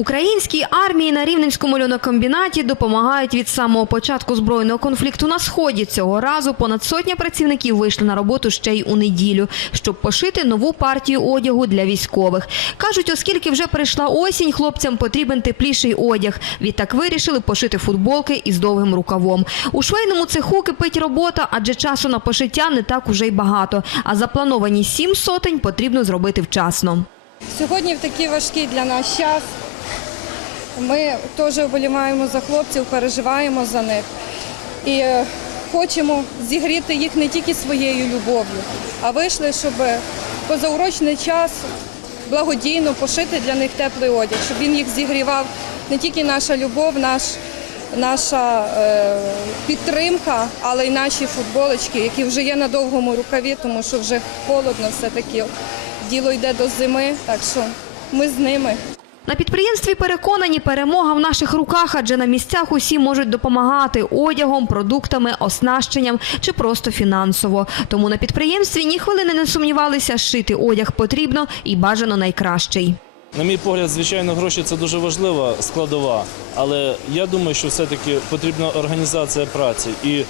Українській армії на Рівненському льонокомбінаті допомагають від самого початку збройного конфлікту на сході. Цього разу понад сотня працівників вийшли на роботу ще й у неділю, щоб пошити нову партію одягу для військових. кажуть, оскільки вже прийшла осінь, хлопцям потрібен тепліший одяг. Відтак вирішили пошити футболки із довгим рукавом. У швейному цеху кипить робота, адже часу на пошиття не так уже й багато. А заплановані сім сотень потрібно зробити вчасно. Сьогодні в такий важкий для нас час. Ми теж вболіваємо за хлопців, переживаємо за них і е, хочемо зігріти їх не тільки своєю любов'ю, а вийшли, щоб позаурочний час благодійно пошити для них теплий одяг, щоб він їх зігрівав не тільки наша любов, наш, наша е, підтримка, але й наші футболочки, які вже є на довгому рукаві, тому що вже холодно все-таки. Діло йде до зими, так що ми з ними. На підприємстві переконані, перемога в наших руках, адже на місцях усі можуть допомагати одягом, продуктами, оснащенням чи просто фінансово. Тому на підприємстві ні хвилини не сумнівалися, шити одяг потрібно і бажано найкращий. На мій погляд, звичайно, гроші це дуже важлива складова, але я думаю, що все-таки потрібна організація праці. І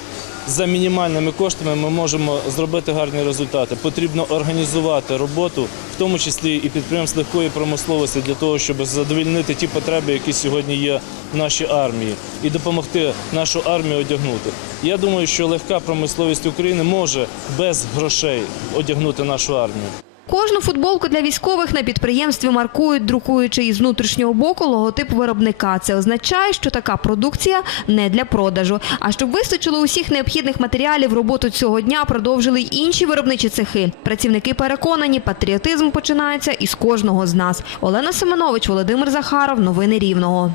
за мінімальними коштами ми можемо зробити гарні результати. Потрібно організувати роботу, в тому числі і підприємств легкої промисловості, для того, щоб задовільнити ті потреби, які сьогодні є в нашій армії, і допомогти нашу армію одягнути. Я думаю, що легка промисловість України може без грошей одягнути нашу армію. Кожну футболку для військових на підприємстві маркують, друкуючи із внутрішнього боку логотип виробника. Це означає, що така продукція не для продажу. А щоб вистачило усіх необхідних матеріалів, роботу цього дня продовжили й інші виробничі цехи. Працівники переконані, патріотизм починається із кожного з нас. Олена Семенович, Володимир Захаров. Новини Рівного.